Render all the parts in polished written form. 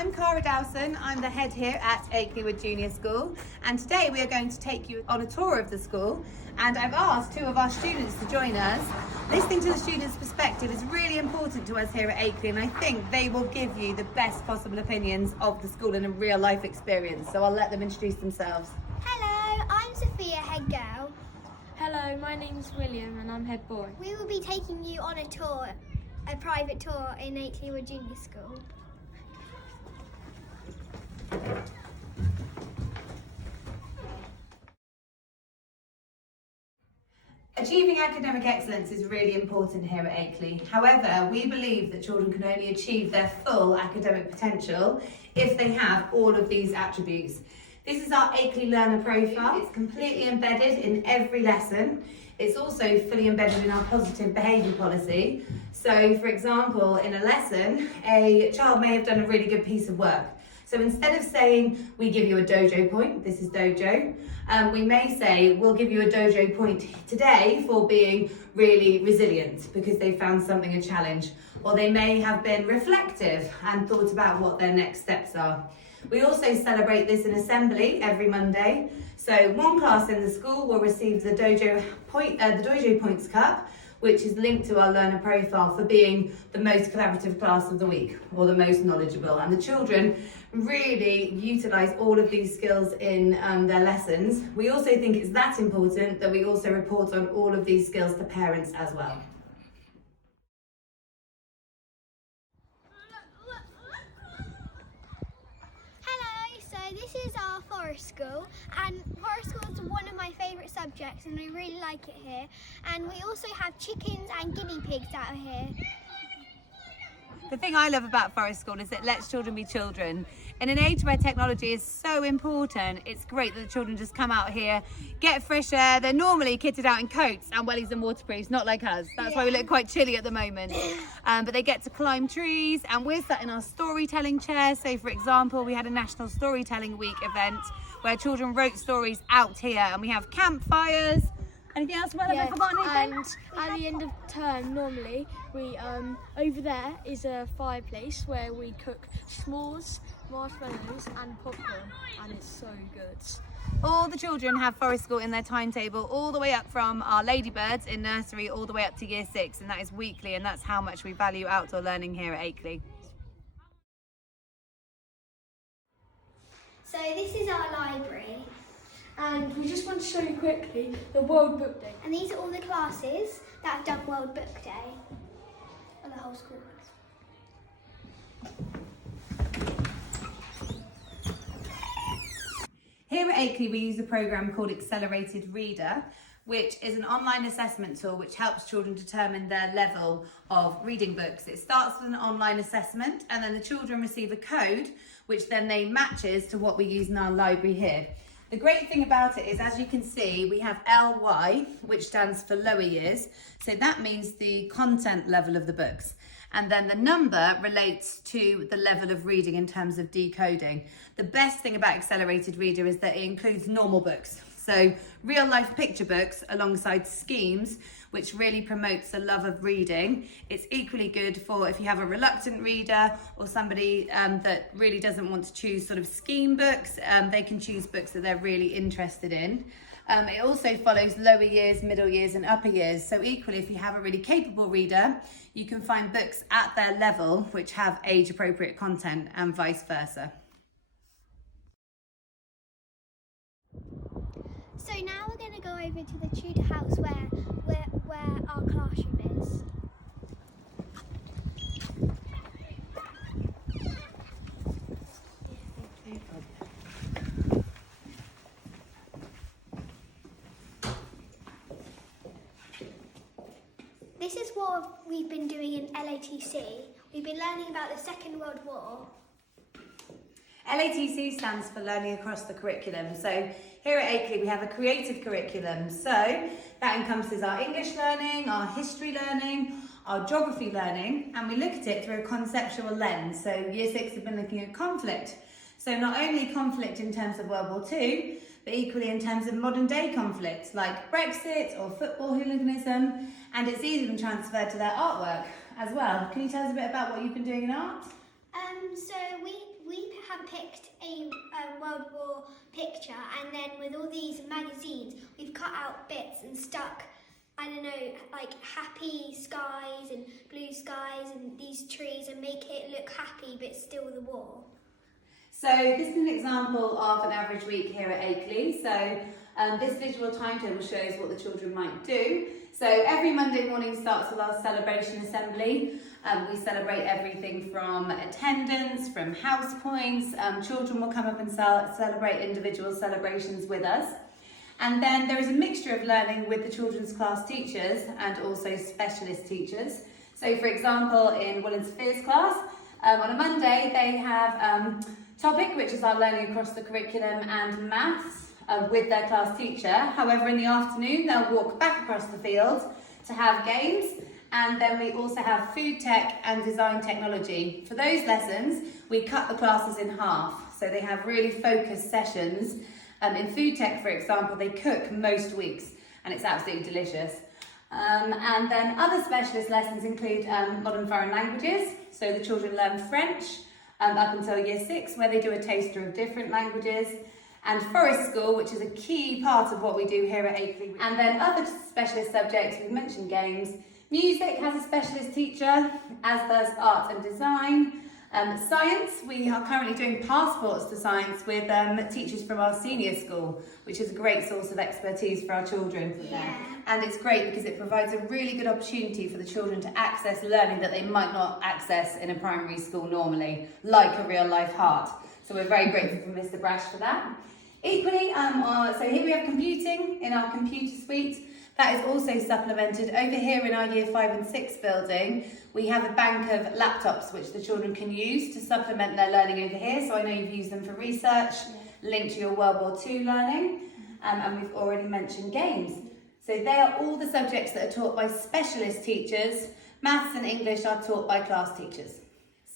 I'm Cara Dowson. I'm the head here at Akeley Wood Junior School, and today we are going to take you on a tour of the school, and I've asked two of our students to join us. Listening to the students' perspective is really important to us here at Akeley, and I think they will give you the best possible opinions of the school and a real life experience, so I'll let them introduce themselves. Hello, I'm Sophia, head girl. Hello, my name's William and I'm head boy. We will be taking you on a tour, a private tour in Akeley Wood Junior School. Achieving academic excellence is really important here at Akeley. However, we believe that children can only achieve their full academic potential if they have all of these attributes. This is our Akeley Learner Profile. It's completely embedded in every lesson. It's also fully embedded in our positive behaviour policy. So, for example, in a lesson, a child may have done a really good piece of work. So instead of saying, we give you a dojo point, this is dojo, we may say, we'll give you a dojo point today for being really resilient because they found something a challenge. Or they may have been reflective and thought about what their next steps are. We also celebrate this in assembly every Monday. So one class in the school will receive the Dojo Points Cup, which is linked to our learner profile for being the most collaborative class of the week or the most knowledgeable. And the children really utilise all of these skills in their lessons. We also think it's that important that we also report on all of these skills to parents as well. This is our forest school, and forest school is one of my favourite subjects and I really like it here. And we also have chickens and guinea pigs out here. The thing I love about forest school is it lets children be children. In an age where technology is so important, it's great that the children just come out here, get fresh air. They're normally kitted out in coats and wellies and waterproofs, not like us. That's why we look quite chilly at the moment. But they get to climb trees, and we're sat in our storytelling chairs. So for example, we had a National Storytelling Week event where children wrote stories out here, and we have campfires. Anything else? Well, have I forgotten anything? And at the end of term, normally, we over there is a fireplace where we cook s'mores, marshmallows and popcorn, and it's so good. All the children have forest school in their timetable, all the way up from our ladybirds in nursery all the way up to year 6, and that is weekly, and that's how much we value outdoor learning here at Akeley. So this is our library. And we just want to show you quickly the World Book Day. And these are all the classes that have done World Book Day. And the whole school. Here at Akeley, we use a programme called Accelerated Reader, which is an online assessment tool which helps children determine their level of reading books. It starts with an online assessment, and then the children receive a code which then they matches to what we use in our library here. The great thing about it is, as you can see, we have LY, which stands for lower years. So that means the content level of the books. And then the number relates to the level of reading in terms of decoding. The best thing about Accelerated Reader is that it includes normal books. So real life picture books alongside schemes, which really promotes the love of reading. It's equally good for if you have a reluctant reader or somebody that really doesn't want to choose sort of scheme books. They can choose books that they're really interested in. It also follows lower years, middle years and upper years. So equally, if you have a really capable reader, you can find books at their level which have age appropriate content and vice versa. So now we're going to go over to the tutor house where our classroom is. This is what we've been doing in LATC. We've been learning about the Second World War. LATC stands for Learning Across the Curriculum. So here at Akeley we have a creative curriculum. So that encompasses our English learning, our history learning, our geography learning, and we look at it through a conceptual lens. So year 6 have been looking at conflict. So not only conflict in terms of World War II, but equally in terms of modern day conflicts like Brexit or football hooliganism, and it's even transferred to their artwork as well. Can you tell us a bit about what you've been doing in art? So we have picked a World War picture, and then with all these magazines, we've cut out bits and stuck, I don't know, like happy skies and blue skies and these trees, and make it look happy but still the war. So this is an example of an average week here at Akeley. So this visual timetable shows what the children might do. So every Monday morning starts with our celebration assembly. We celebrate everything from attendance, from house points. Children will come up and celebrate individual celebrations with us. And then there is a mixture of learning with the children's class teachers and also specialist teachers. So for example, in Will and Sophia's class, on a Monday they have topic, which is our learning across the curriculum, and maths with their class teacher. However, in the afternoon, they'll walk back across the field to have games. And then we also have food tech and design technology. For those lessons, we cut the classes in half. So they have really focused sessions. In food tech, for example, they cook most weeks and it's absolutely delicious. And then other specialist lessons include modern foreign languages. So the children learn French up until year 6, where they do a taster of different languages. And forest school, which is a key part of what we do here at Akeley. And then other specialist subjects, we've mentioned games. Music has a specialist teacher, as does art and design. Science, we are currently doing passports to science with teachers from our senior school, which is a great source of expertise for our children. Yeah. And it's great because it provides a really good opportunity for the children to access learning that they might not access in a primary school normally, like a real life heart. So we're very grateful for Mr. Brash for that. Equally, so here we have computing in our computer suite. That is also supplemented. Over here in our year 5 and 6 building, we have a bank of laptops which the children can use to supplement their learning over here. So I know you've used them for research, linked to your World War II learning, and we've already mentioned games. So they are all the subjects that are taught by specialist teachers. Maths and English are taught by class teachers.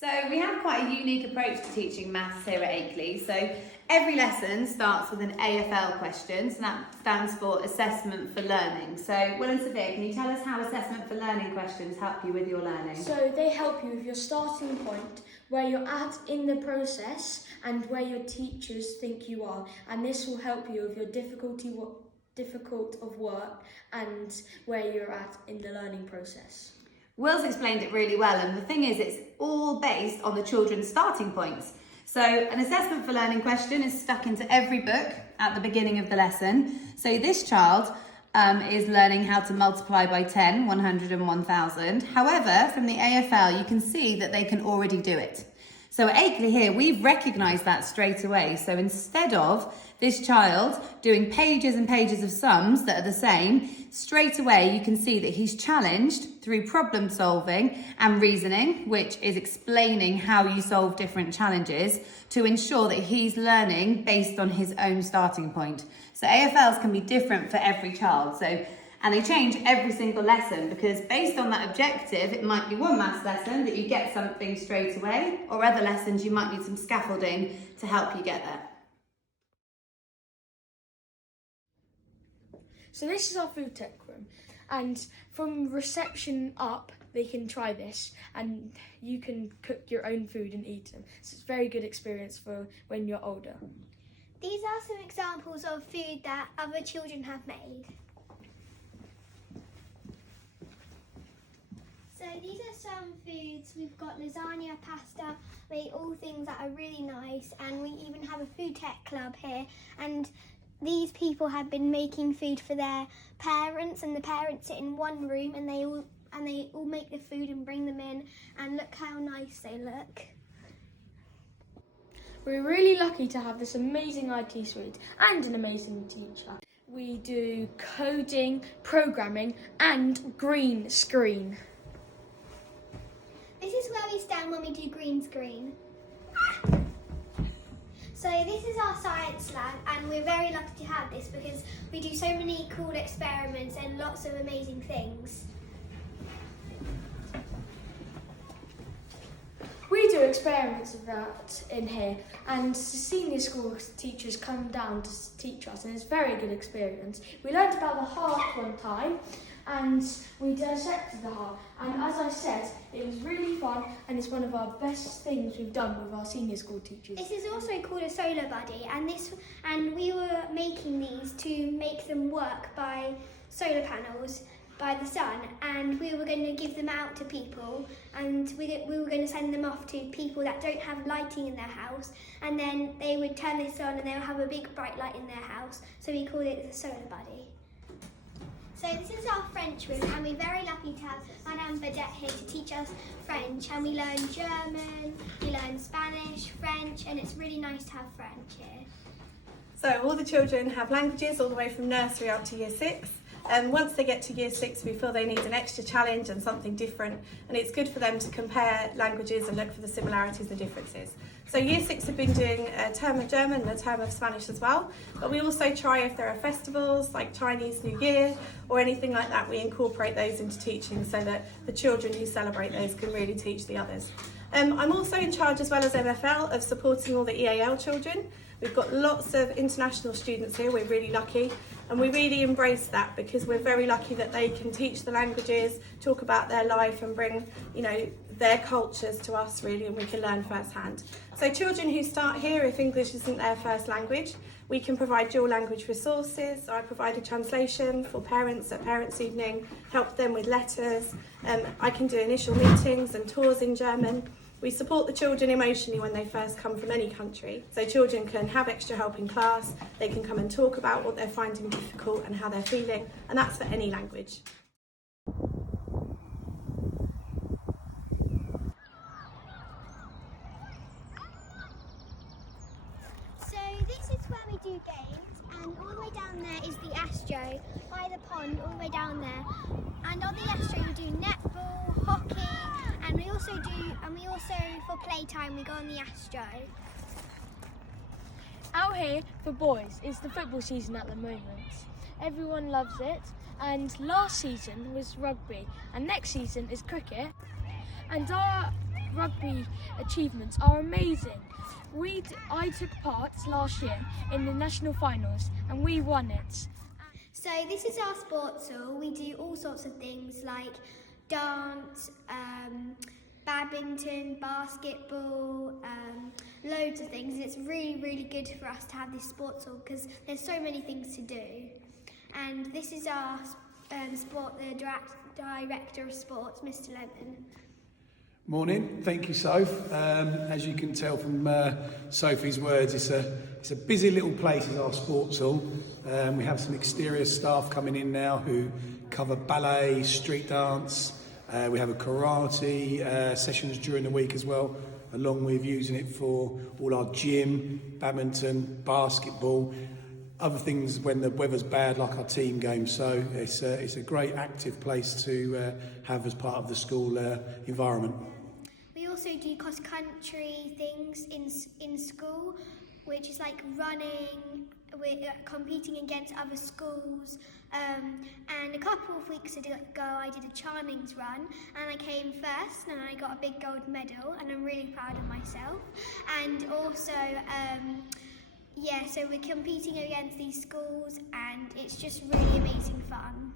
So we have quite a unique approach to teaching maths here at Akeley. So every lesson starts with an AFL question, so that stands for Assessment for Learning. So Will and Sophia, can you tell us how Assessment for Learning questions help you with your learning? So they help you with your starting point, where you're at in the process and where your teachers think you are. And this will help you with your difficult of work and where you're at in the learning process. Will's explained it really well, and the thing is, it's all based on the children's starting points. So an Assessment for Learning question is stuck into every book at the beginning of the lesson. So this child is learning how to multiply by 10, 100 and 1,000. However, from the AFL, you can see that they can already do it. So at Akeley here, we've recognised that straight away. So instead of this child doing pages and pages of sums that are the same, straight away you can see that he's challenged through problem solving and reasoning, which is explaining how you solve different challenges to ensure that he's learning based on his own starting point. So AFLs can be different for every child. And they change every single lesson because based on that objective, it might be one maths lesson that you get something straight away, or other lessons you might need some scaffolding to help you get there. So this is our food tech room, and from reception up, they can try this, and you can cook your own food and eat them. So it's a very good experience for when you're older. These are some examples of food that other children have made. So these are some foods. We've got lasagna, pasta, all things that are really nice, and we even have a food tech club here, and these people have been making food for their parents, and the parents sit in one room and they all make the food and bring them in, and look how nice they look. We're really lucky to have this amazing IT suite and an amazing teacher. We do coding, programming and green screen. This is where we stand when we do green screen. So this is our science lab, and we're very lucky to have this because we do so many cool experiments and lots of amazing things. We do experiments of that in here, and the senior school teachers come down to teach us, and it's a very good experience. We learned about the heart one time, and we dissected the heart. And as I said, it was really fun, and it's one of our best things we've done with our senior school teachers. This is also called a solar buddy, and we were making these to make them work by solar panels by the sun, and we were going to give them out to people, and we were going to send them off to people that don't have lighting in their house, and then they would turn this on and they'll have a big bright light in their house, so we called it the solar buddy. So this is our French room, and we're very lucky to have Madame Vedette here to teach us French, and we learn German, we learn Spanish, French, and it's really nice to have French here. So all the children have languages all the way from nursery up to year 6. And once they get to year 6, we feel they need an extra challenge and something different. And it's good for them to compare languages and look for the similarities and differences. So year 6 have been doing a term of German and a term of Spanish as well. But we also try, if there are festivals like Chinese New Year or anything like that, we incorporate those into teaching so that the children who celebrate those can really teach the others. I'm also in charge, as well as MFL, of supporting all the EAL children. We've got lots of international students here, we're really lucky, and we really embrace that because we're very lucky that they can teach the languages, talk about their life and bring, their cultures to us really, and we can learn firsthand. So children who start here, if English isn't their first language, we can provide dual language resources. I provide a translation for parents at Parents' Evening, help them with letters. I can do initial meetings and tours in German. We support the children emotionally when they first come from any country. So children can have extra help in class, they can come and talk about what they're finding difficult and how they're feeling, and that's for any language. So this is where we do games, and all the way down there is the Astro, by the pond, all the way down there. And on the Astro we do netball, hockey, and we also for playtime we go on the Astro. Out here for boys, it's the football season at the moment. Everyone loves it, and last season was rugby, and next season is cricket. And our rugby achievements are amazing. I took part last year in the national finals, and we won it. So this is our sports hall. We do all sorts of things like dance, badminton, basketball, loads of things. It's really, really good for us to have this sports hall because there's so many things to do. And this is our the director of sports, Mr. Lennon. Morning, thank you, Soph. As you can tell from Sophie's words, it's a busy little place, is our sports hall. We have some exterior staff coming in now who cover ballet, street dance. We have a karate sessions during the week as well, along with using it for all our gym, badminton, basketball, other things when the weather's bad, like our team games. So it's a great active place to have as part of the school environment. We also do cross-country things in school, which is like running, we're competing against other schools, and a couple of weeks ago I did a Charmings run and I came first and I got a big gold medal and I'm really proud of myself. And also, so we're competing against these schools and it's just really amazing fun.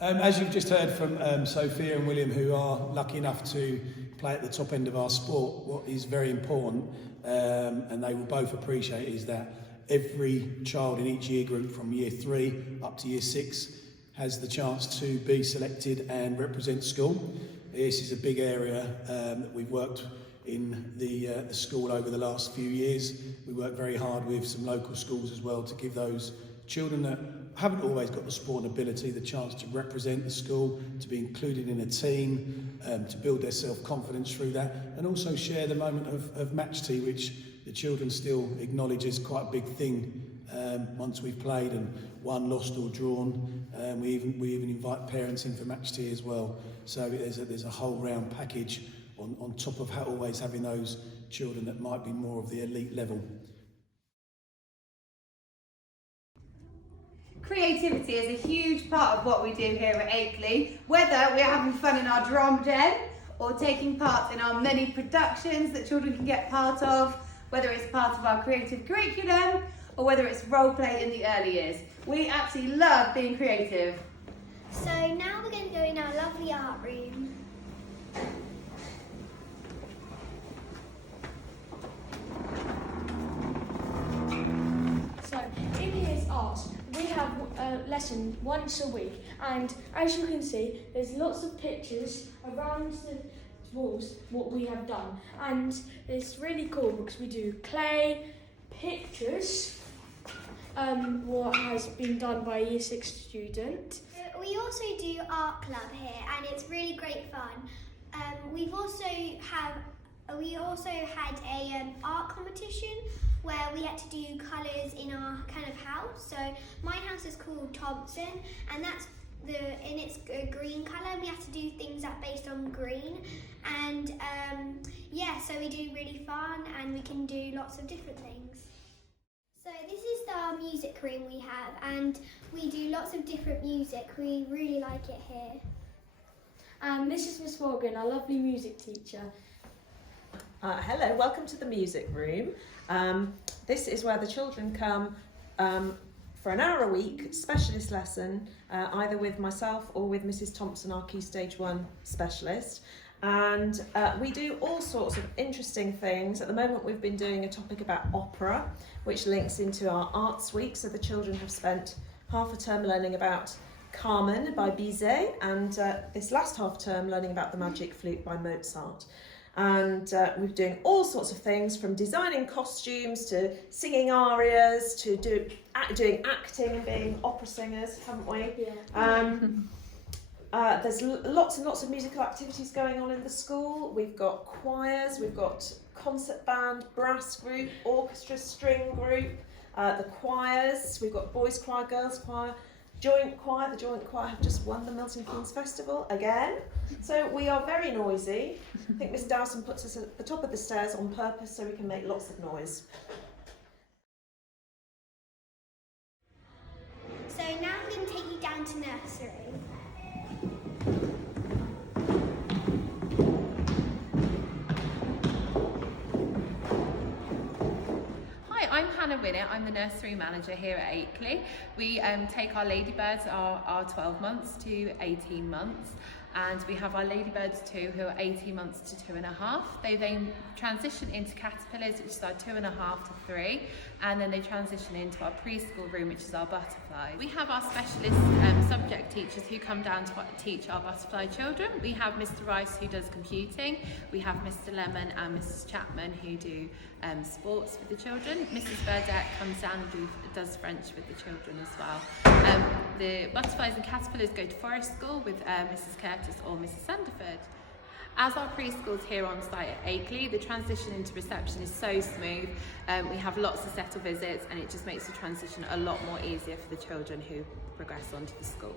As you've just heard from Sophia and William, who are lucky enough to play at the top end of our sport, what is very important, and they will both appreciate, is that every child in each year group from year 3 up to year 6 has the chance to be selected and represent school. This is a big area that we've worked in the school over the last few years. We work very hard with some local schools as well to give those children that haven't always got the sport and ability the chance to represent the school, to be included in a team, to build their self-confidence through that, and also share the moment of match tea, which the children still acknowledge is quite a big thing once we've played and won, lost or drawn. We even invite parents in for match tea as well. So there's a whole round package on top of always having those children that might be more of the elite level. Creativity is a huge part of what we do here at Akeley, whether we're having fun in our drum den or taking part in our many productions that children can get part of, whether it's part of our creative curriculum or whether it's role play in the early years. We absolutely love being creative. So now we're going to go in our lovely art room. So in here's art. We have a lesson once a week, and as you can see, there's lots of pictures around the walls what we have done, and it's really cool because we do clay, pictures, what has been done by a Year 6 student. We also do art club here, and it's really great fun. We also had a art competition where we had to do colours in our kind of house. So my house is called Thompson, and it's a green colour, and we have to do things that are based on green. And so we do really fun, and we can do lots of different things. So this is the music room we have, and we do lots of different music. We really like it here. And this is Miss Morgan, our lovely music teacher. Hello, welcome to the music room. This is where the children come for an hour a week, specialist lesson, either with myself or with Mrs. Thompson, our Key Stage 1 specialist. And we do all sorts of interesting things. At the moment we've been doing a topic about opera, which links into our arts week. So the children have spent half a term learning about Carmen by Bizet, and this last half term learning about the Magic Flute by Mozart. And we're doing all sorts of things, from designing costumes to singing arias to doing acting and being opera singers, haven't we? Yeah. There's lots and lots of musical activities going on in the school. We've got choirs, we've got concert band, brass group, orchestra, string group, the choirs. We've got boys choir, girls choir, joint choir. The joint choir have just won the Milton Keynes Festival again. So we are very noisy. I think Miss Dowson puts us at the top of the stairs on purpose so we can make lots of noise. So now I'm going to take you down to nursery. I'm Hannah Winnett, I'm the nursery manager here at Akeley. We take our ladybirds, our 12 months to 18 months, and we have our ladybirds too, who are 18 months to 2.5. They then transition into caterpillars, which is our 2.5 to 3, and then they transition into our preschool room, which is our butterflies. We have our specialist subject teachers who come down to teach our butterfly children. We have Mr. Rice, who does computing. We have Mr. Lemon and Mrs. Chapman, who do sports with the children. Mrs. Burdett comes down and does French with the children as well. The butterflies and caterpillars go to forest school with Mrs. Curtis or Mrs. Sanderford. As our preschools here on site at Akeley, the transition into reception is so smooth. We have lots of settle visits, and it just makes the transition a lot more easier for the children who progress onto the school.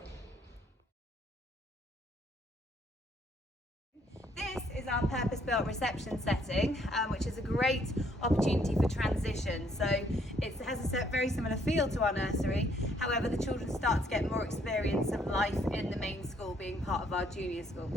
This is our purpose-built reception setting, which is a great opportunity for transition. So it has a very similar feel to our nursery. However, the children start to get more experience of life in the main school, being part of our junior school.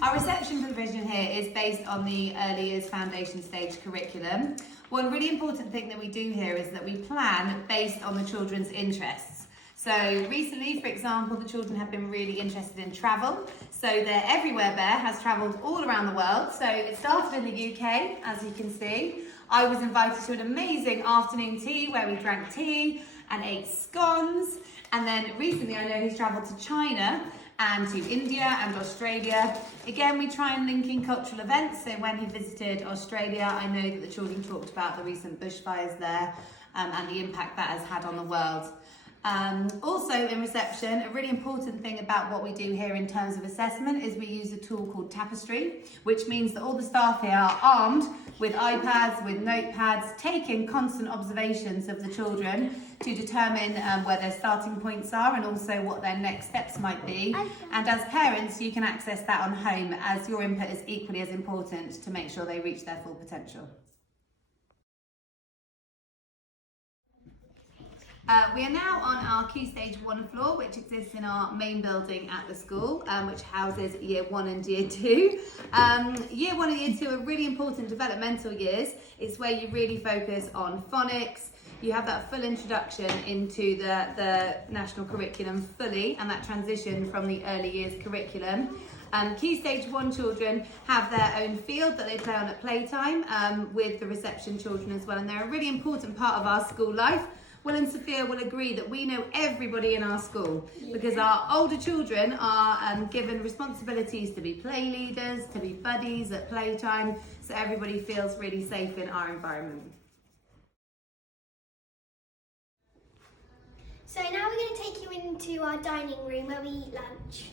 Our reception provision here is based on the early years foundation stage curriculum. One really important thing that we do here is that we plan based on the children's interests. So recently, for example, the children have been really interested in travel. So their Everywhere Bear has travelled all around the world. So it started in the UK, as you can see. I was invited to an amazing afternoon tea where we drank tea and ate scones. And then recently I know he's travelled to China and to India and Australia. Again, we try and link in cultural events. So when he visited Australia, I know that the children talked about the recent bushfires there and the impact that has had on the world. Also in reception, a really important thing about what we do here in terms of assessment is we use a tool called Tapestry, which means that all the staff here are armed with iPads, with notepads, taking constant observations of the children to determine where their starting points are and also what their next steps might be. And as parents, you can access that on home, as your input is equally as important to make sure they reach their full potential. We are now on our Key Stage 1 floor, which exists in our main building at the school, which houses Year 1 and Year 2. Year 1 and Year 2 are really important developmental years. It's where you really focus on phonics. You have that full introduction into the national curriculum fully, and that transition from the early years curriculum. Key Stage 1 children have their own field that they play on at playtime with the reception children as well, and they're a really important part of our school life. Will and Sophia will agree that we know everybody in our school because our older children are given responsibilities to be play leaders, to be buddies at playtime, so everybody feels really safe in our environment. So now we're going to take you into our dining room where we eat lunch.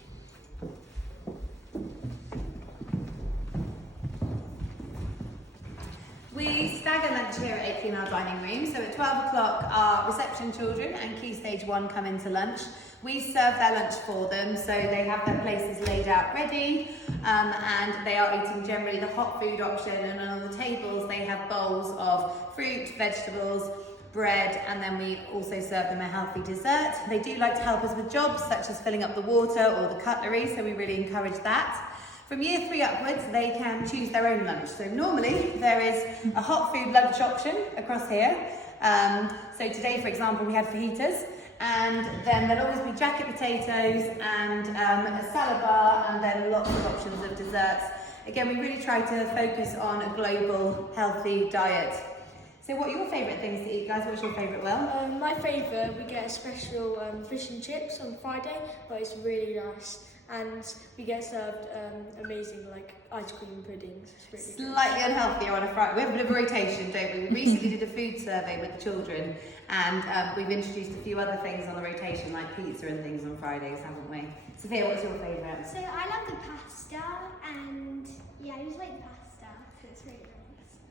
We stagger lunch here at Akeley in our dining room, so at 12 o'clock our reception children and Key Stage 1 come into lunch. We serve their lunch for them, so they have their places laid out ready, and they are eating generally the hot food option, and on the tables they have bowls of fruit, vegetables, bread, and then we also serve them a healthy dessert. They do like to help us with jobs such as filling up the water or the cutlery, so we really encourage that. From Year 3 upwards, they can choose their own lunch. So normally there is a hot food lunch option across here. So today, for example, we had fajitas, and then there'll always be jacket potatoes and a salad bar, and then lots of options of desserts. Again, we really try to focus on a global, healthy diet. So what are your favourite things to eat, guys? What's your favourite, Will? My favourite, we get a special fish and chips on Friday, but it's really nice. And we get served amazing ice cream puddings. It's really Slightly unhealthier on a Friday. We have a bit of a rotation, don't we? We recently did a food survey with the children, and we've introduced a few other things on the rotation, like pizza and things on Fridays, haven't we? Sophia, what's your favourite? So I love the pasta, and I just like the pasta, so it's really nice.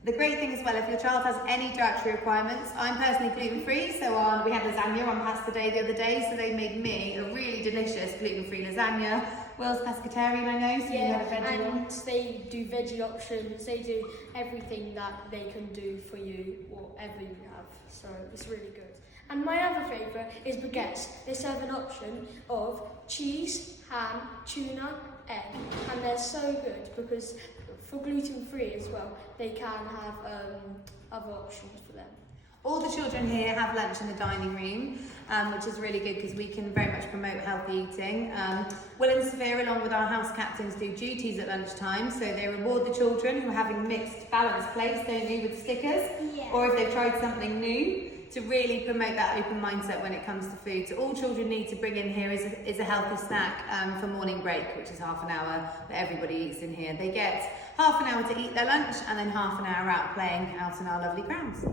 The great thing as well, if your child has any dietary requirements, I'm personally gluten-free, so we had lasagna on Pasta Day the other day, so they made me a really delicious gluten-free lasagna. Will's pescatarian, I know, so you have a veggie one. And they do veggie options, they do everything that they can do for you, whatever you have, so it's really good. And my other favourite is baguettes. They serve an option of cheese, ham, tuna, egg, and they're so good because for gluten-free as well, they can have other options for them. All the children here have lunch in the dining room, which is really good because we can very much promote healthy eating. Will and Sophia, along with our house captains, do duties at lunchtime, so they reward the children who are having mixed balanced plates, don't you, with stickers, or if they've tried something new, to really promote that open mindset when it comes to food. So all children need to bring in here is a healthy snack for morning break, which is half an hour that everybody eats in here. They get half an hour to eat their lunch and then half an hour out playing out in our lovely grounds.